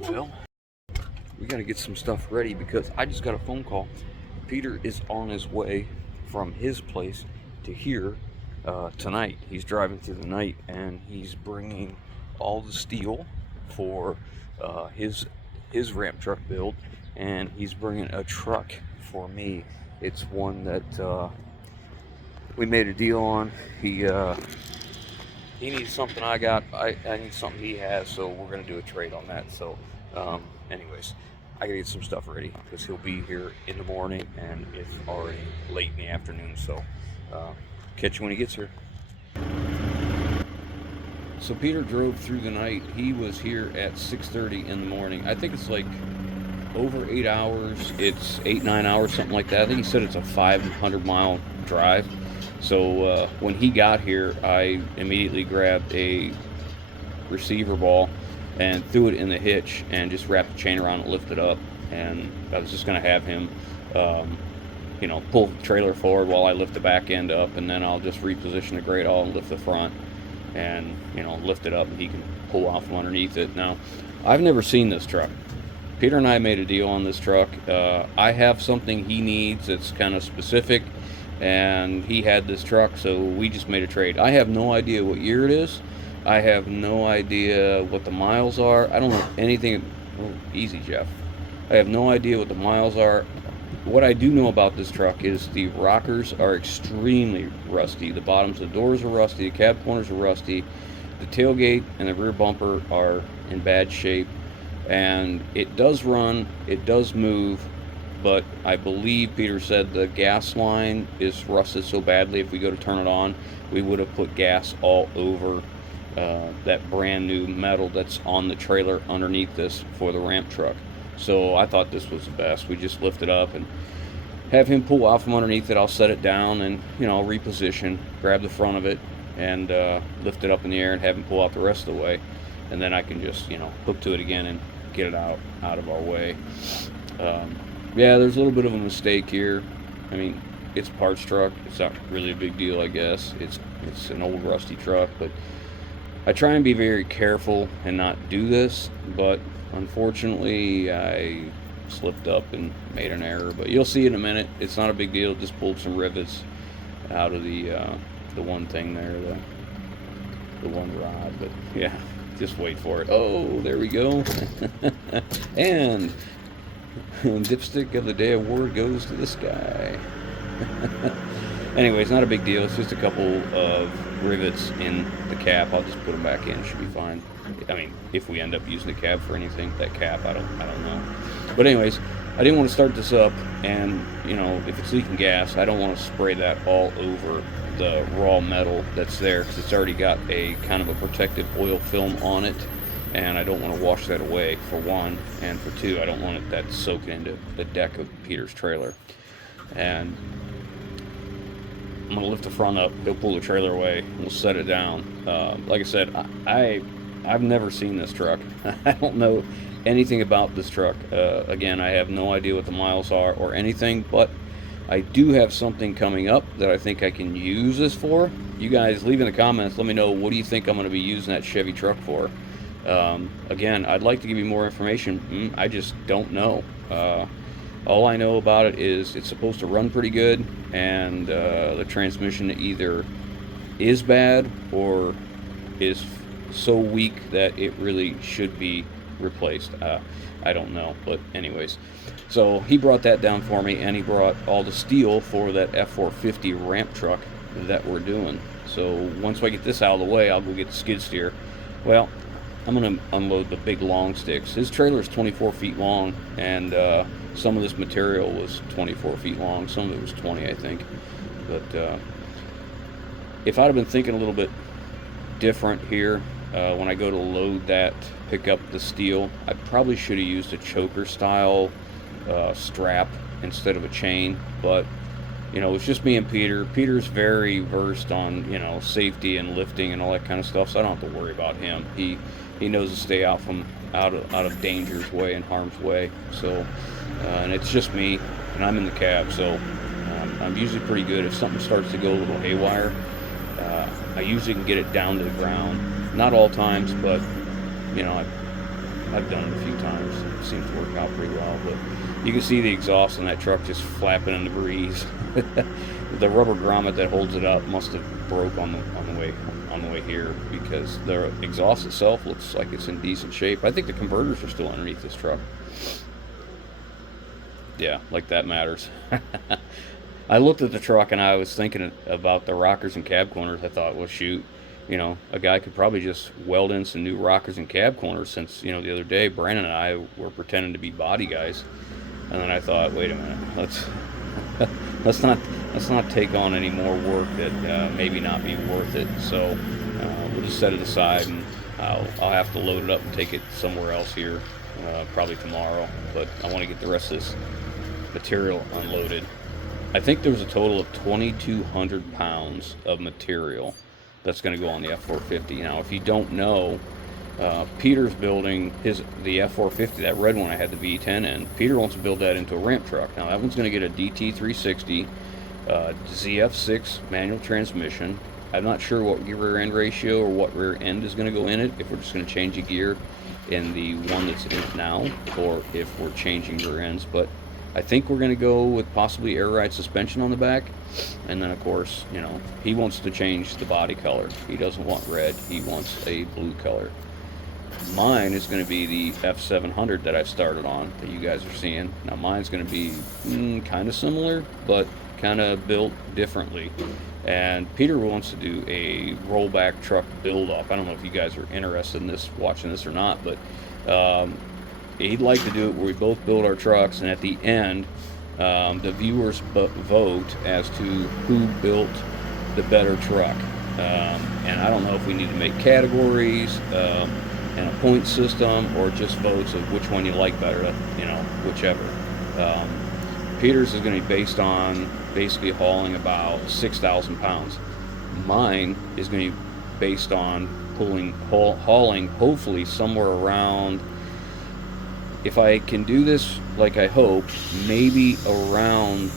Well, we got to get some stuff ready because I just got a phone call. Peter is on his way from his place to here tonight. He's driving through the night and he's bringing all the steel for his ramp truck build, and he's bringing a truck for me. It's one that we made a deal on. He needs something I got. I need something he has, so we're gonna do a trade on that. So, anyways, I gotta get some stuff ready because he'll be here in the morning, and it's already late in the afternoon. So, catch you when he gets here. So Peter drove through the night. He was here at 6:30 in the morning. I think it's like over 8 hours. It's 8, 9 hours, something like that. I think he said it's a 500-mile drive. So when he got here, I immediately grabbed a receiver ball and threw it in the hitch and just wrapped the chain around it, lifted up, and I was just going to have him, pull the trailer forward while I lift the back end up, and then I'll just reposition the great all and lift the front, and lift it up, and he can pull off from underneath it. Now, I've never seen this truck. Peter and I made a deal on this truck. I have something he needs that's kind of specific, and he had this truck, so we just made a trade. I have no idea what year it is. I have no idea what the miles are. I don't know anything. Oh, easy, Jeff. I have no idea what the miles are. What I do know about this truck is the rockers are extremely rusty. The bottoms of the doors are rusty. The cab corners are rusty. The tailgate and the rear bumper are in bad shape. And it does run. It does move. But I believe Peter said the gas line is rusted so badly, if we go to turn it on, we would have put gas all over that brand new metal that's on the trailer underneath this for the ramp truck. So I thought this was the best. We just lift it up and have him pull out from underneath it. I'll set it down and reposition, grab the front of it, and lift it up in the air and have him pull out the rest of the way, and then I can just hook to it again and get it out of our way. Yeah, there's a little bit of a mistake here. I mean, it's a parts truck. It's not really a big deal, I guess. It's an old rusty truck, but I try and be very careful and not do this, but unfortunately I slipped up and made an error. But you'll see in a minute. It's not a big deal. Just pulled some rivets out of the one thing there, the one rod. But yeah, just wait for it. Oh, there we go. And Dipstick of the Day award goes to this guy. Anyways, not a big deal. It's just a couple of rivets in the cap. I'll just put them back in. Should be fine. I mean, if we end up using the cab for anything, that cap, I don't know. But anyways, I didn't want to start this up, and if it's leaking gas, I don't want to spray that all over the raw metal that's there, because it's already got a kind of a protective oil film on it. And I don't want to wash that away, for one, and for two, I don't want that to soak into the deck of Peter's trailer. And I'm going to lift the front up, he'll pull the trailer away, and we'll set it down. Like I said, I've never seen this truck. I don't know anything about this truck. Again, I have no idea what the miles are or anything, but I do have something coming up that I think I can use this for. You guys leave in the comments, let me know, what do you think I'm going to be using that Chevy truck for? Again, I'd like to give you more information. I just don't know. All I know about it is it's supposed to run pretty good, and the transmission either is bad or is so weak that it really should be replaced. I don't know, but anyways, so he brought that down for me, and he brought all the steel for that F450 ramp truck that we're doing. So once I get this out of the way, I'll go get the skid steer. Well, I'm going to unload the big long sticks. His trailer is 24 feet long, and some of this material was 24 feet long. Some of it was 20, I think. But if I'd have been thinking a little bit different here, when I go to load that, pick up the steel, I probably should have used a choker style strap instead of a chain. But it's just me and Peter. Peter's very versed on safety and lifting and all that kind of stuff, so I don't have to worry about him. He knows to stay out of danger's way and harm's way. So and it's just me, and I'm in the cab, so I'm usually pretty good. If something starts to go a little haywire, I usually can get it down to the ground. Not all times, but I've done it a few times. It seems to work out pretty well. But you can see the exhaust on that truck just flapping in the breeze. The rubber grommet that holds it up must have broke on the way here, because the exhaust itself looks like it's in decent shape. I think the converters are still underneath this truck. Yeah, like that matters. I looked at the truck and I was thinking about the rockers and cab corners. I thought, well, shoot, a guy could probably just weld in some new rockers and cab corners, since, the other day Brandon and I were pretending to be body guys. And then I thought, wait a minute, let's not take on any more work that maybe not be worth it. So we'll just set it aside, and I'll have to load it up and take it somewhere else here, probably tomorrow. But I want to get the rest of this material unloaded. I think there was a total of 2,200 pounds of material that's going to go on the F450. Now, if you don't know, Peter's building the F450, that red one I had the V10 in. Peter wants to build that into a ramp truck. Now, that one's going to get a DT360 ZF6 manual transmission. I'm not sure what rear end ratio or what rear end is going to go in it, if we're just going to change a gear in the one that's in it now, or if we're changing rear ends. But I think we're going to go with possibly air ride suspension on the back. And then, of course, he wants to change the body color. He doesn't want red. He wants a blue color. Mine is going to be the F700 that I've started on, that you guys are seeing. Now, mine's going to be kind of similar, but kind of built differently. And Peter wants to do a rollback truck build-off. I don't know if you guys are interested in this, watching this or not, but he'd like to do it where we both build our trucks, and at the end, the viewers vote as to who built the better truck. And I don't know if we need to make categories and a point system, or just votes of which one you like better, whichever. Peter's is going to be based on basically hauling about 6,000 pounds. Mine is going to be based on hauling hopefully somewhere around, if I can do this like I hope, maybe around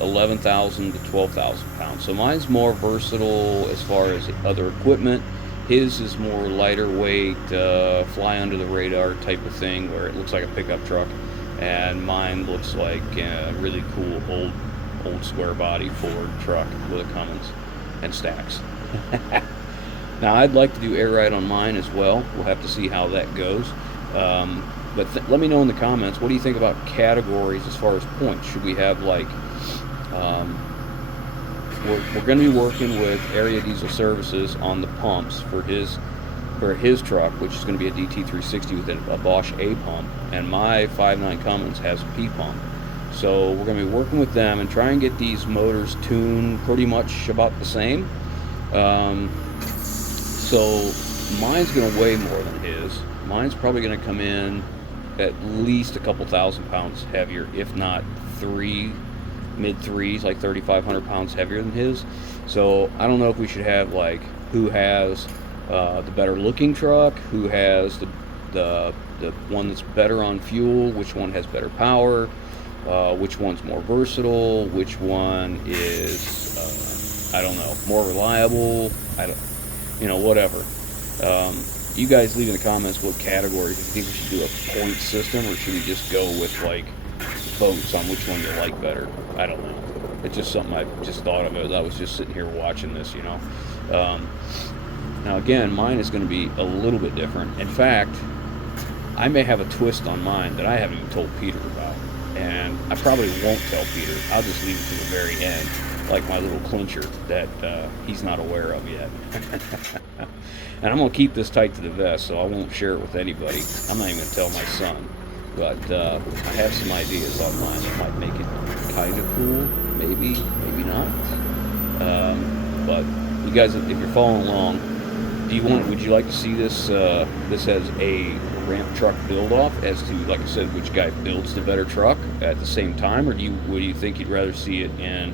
11,000 to 12,000 pounds. So mine's more versatile as far as other equipment. His is more lighter weight, fly under the radar type of thing, where it looks like a pickup truck. And mine looks like a really cool old square body Ford truck with a Cummins and stacks. Now, I'd like to do air ride on mine as well. We'll have to see how that goes. But let me know in the comments, what do you think about categories as far as points? Should we have we're going to be working with Area Diesel Services on the pumps for his truck, which is going to be a DT360 with a Bosch A pump, and my 5.9 Cummins has a P pump. So we're going to be working with them and try and get these motors tuned pretty much about the same. So mine's going to weigh more than his. Mine's probably going to come in at least a couple thousand pounds heavier, if not mid threes, like 3,500 pounds heavier than his. So I don't know if we should have who has the better looking truck, who has the one that's better on fuel, which one has better power, which one's more versatile, which one is I don't know, more reliable. Whatever. You guys leave in the comments what categories you think we should do, a point system, or should we just go with votes on which one you like better. I don't know. It's just something I just thought of as I was just sitting here watching this, Now again, mine is going to be a little bit different. In fact, I may have a twist on mine that I haven't even told Peter about. And I probably won't tell Peter. I'll just leave it to the very end, like my little clincher that he's not aware of yet. And I'm going to keep this tight to the vest, so I won't share it with anybody. I'm not even going to tell my son. But I have some ideas on mine that might make it kind of cool. Maybe not. But you guys, if you're following along, would you like to see this as a ramp truck build-off, as to, like I said, which guy builds the better truck at the same time? Or would you think you'd rather see it in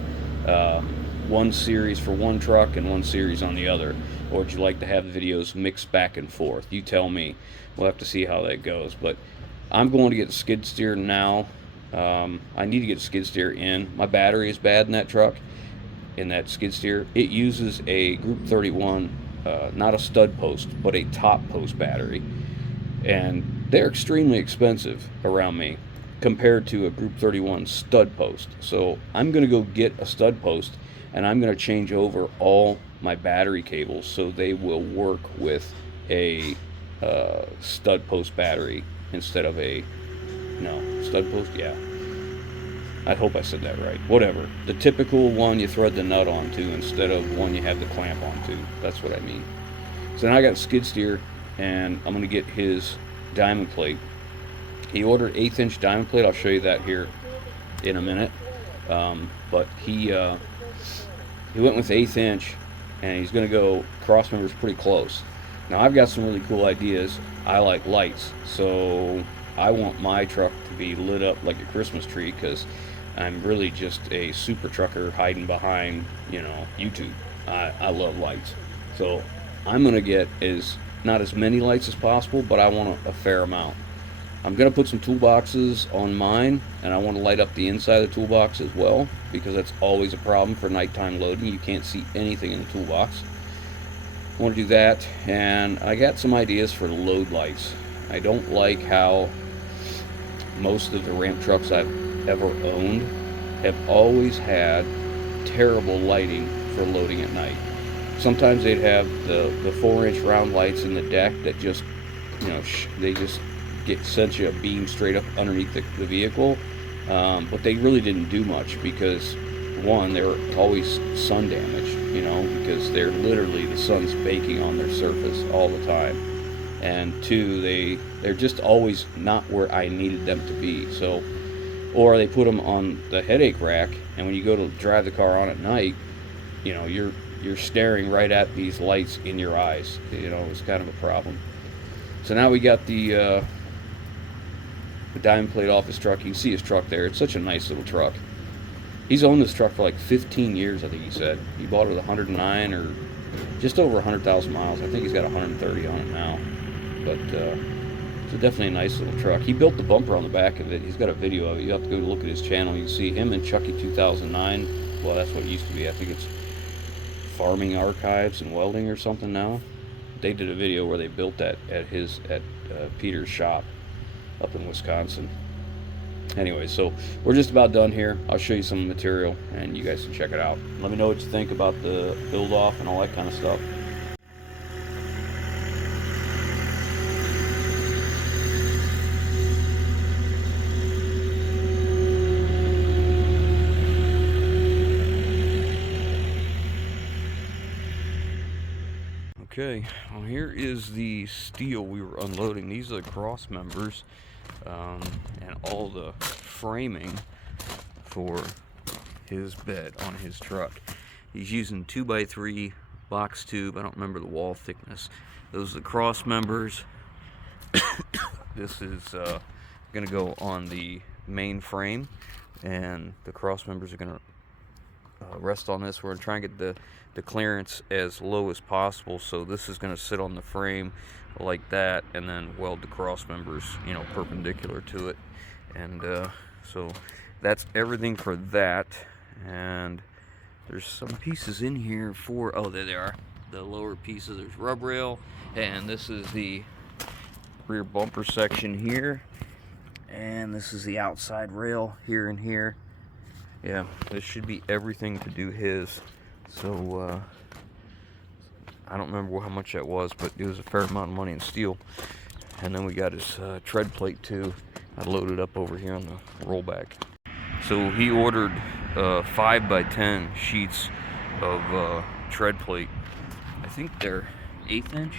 one series for one truck and one series on the other? Or would you like to have the videos mixed back and forth? You tell me. We'll have to see how that goes. But I'm going to get the skid steer now. I need to get a skid steer in. My battery is bad in that truck, in that skid steer. It uses a Group 31, not a stud post, but a top post battery. And they're extremely expensive around me compared to a Group 31 stud post. So I'm going to go get a stud post, and I'm going to change over all my battery cables so they will work with a stud post battery instead of a, no, stud post, yeah. I hope I said that right. Whatever. The typical one you thread the nut onto instead of one you have the clamp onto. That's what I mean. So now I got skid steer, and I'm going to get his diamond plate. He ordered 1/8 inch diamond plate. I'll show you that here in a minute. But he went with 1/8 inch, and he's going to go cross members pretty close. Now I've got some really cool ideas. I like lights, so I want my truck to be lit up like a Christmas tree, because I'm really just a super trucker hiding behind, YouTube. I love lights. So I'm going to get not as many lights as possible, but I want a fair amount. I'm going to put some toolboxes on mine, and I want to light up the inside of the toolbox as well, because that's always a problem for nighttime loading. You can't see anything in the toolbox. I want to do that, and I got some ideas for load lights. I don't like how most of the ramp trucks I've ever owned have always had terrible lighting for loading at night. Sometimes they'd have the 4-inch round lights in the deck that just, they just sent you a beam straight up underneath the vehicle, but they really didn't do much because, one, they were always sun damaged, because they're literally, the sun's baking on their surface all the time, and two, they're just always not where I needed them to be. So, or they put them on the headache rack, and when you go to drive the car on at night, you're staring right at these lights in your eyes. It's kind of a problem. So now we got the diamond plate off his truck. You can see his truck there. It's such a nice little truck. He's owned this truck for like 15 years, I think he said. He bought it with 109 or just over 100,000 miles. I think he's got 130 on it now. But it's definitely a nice little truck. He built the bumper on the back of it. He's got a video of it. You have to go look at his channel. You can see him and Chucky 2009. Well, that's what it used to be. I think it's Farming Archives and Welding or something now. They did a video where they built that at Peter's shop up in Wisconsin. Anyway, so we're just about done here. I'll show you some material, and you guys can check it out. Let me know what you think about the Buildoff and all that kind of stuff. Okay, well, here is the steel we were unloading. These are the cross members and all the framing for his bed on his truck. He's using 2x3 box tube. I don't remember the wall thickness. Those are the cross members. This is going to go on the main frame, and the cross members are going to rest on this. We're going to try and get the clearance as low as possible, so this is going to sit on the frame like that, and then weld the cross members perpendicular to it. And so that's everything for that. And there's some pieces in here for, oh, there they are, the lower pieces. There's rub rail, and this is the rear bumper section here, and this is the outside rail here and here. Yeah, this should be everything to do his. So I don't remember how much that was, but it was a fair amount of money in steel. And then we got his tread plate too. I loaded up over here on the rollback. So he ordered 5x10 sheets of tread plate. I think they're 1/8 inch.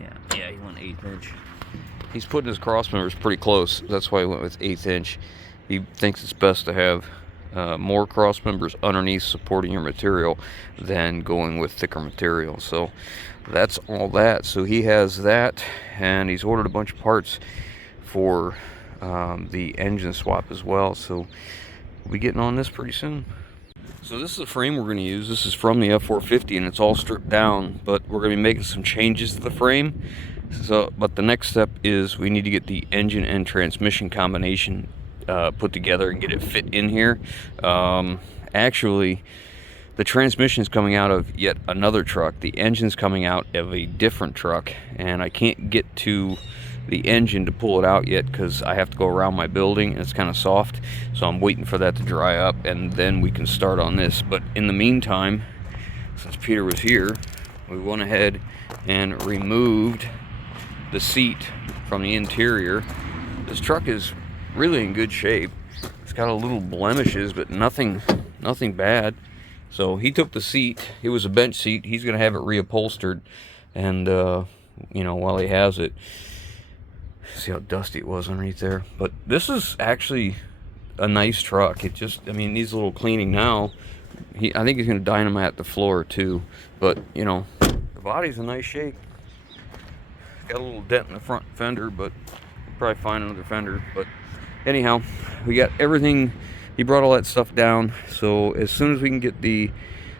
Yeah, he went 1/8 inch. He's putting his cross members pretty close. That's why he went with 1/8 inch. He thinks it's best to have more cross members underneath supporting your material than going with thicker material. So that's all that. So he has that, and he's ordered a bunch of parts for the engine swap as well. So we'll be getting on this pretty soon. So this is the frame we're going to use. This is from the F450, and it's all stripped down, but we're going to be making some changes to the frame. But the next step is we need to get the engine and transmission combination put together and get it fit in here. Actually, the transmission is coming out of yet another truck. The engine's coming out of a different truck, and I can't get to the engine to pull it out yet because I have to go around my building and it's kind of soft, so I'm waiting for that to dry up and then we can start on this. But in the meantime, since Peter was here, we went ahead and removed the seat from the interior. This truck is really in good shape. It's got a little blemishes, but nothing bad. So he took the seat. It was a bench seat. He's gonna have it reupholstered, and you know, while he has it, see how dusty it was underneath there. But this is actually a nice truck. It just, I mean, needs a little cleaning now. I think he's gonna dynamite the floor too. But you know, the body's in nice shape. Got a little dent in the front fender, but we'll probably find another fender. But anyhow, we got everything. He brought all that stuff down, so as soon as we can get the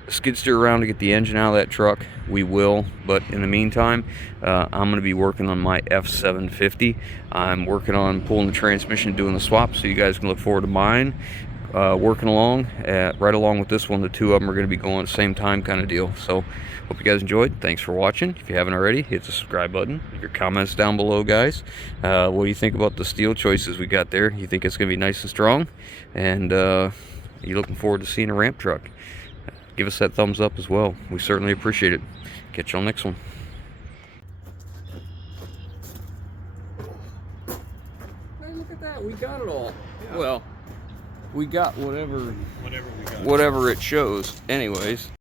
skid steer around to get the engine out of that truck, we will. But in the meantime, I'm going to be working on my F750. I'm working on pulling the transmission, doing the swap, so you guys can look forward to mine working along right along with this one. The two of them are going to be going at the same time, kind of deal. So hope you guys enjoyed. Thanks for watching. If you haven't already, hit the subscribe button. Leave your comments down below, guys. What do you think about the steel choices we got there? You think it's going to be nice and strong? And you looking forward to seeing a ramp truck? Give us that thumbs up as well. We certainly appreciate it. Catch you on the next one. Hey, look at that. We got it all. Yeah. Well, we got whatever it shows. Anyways.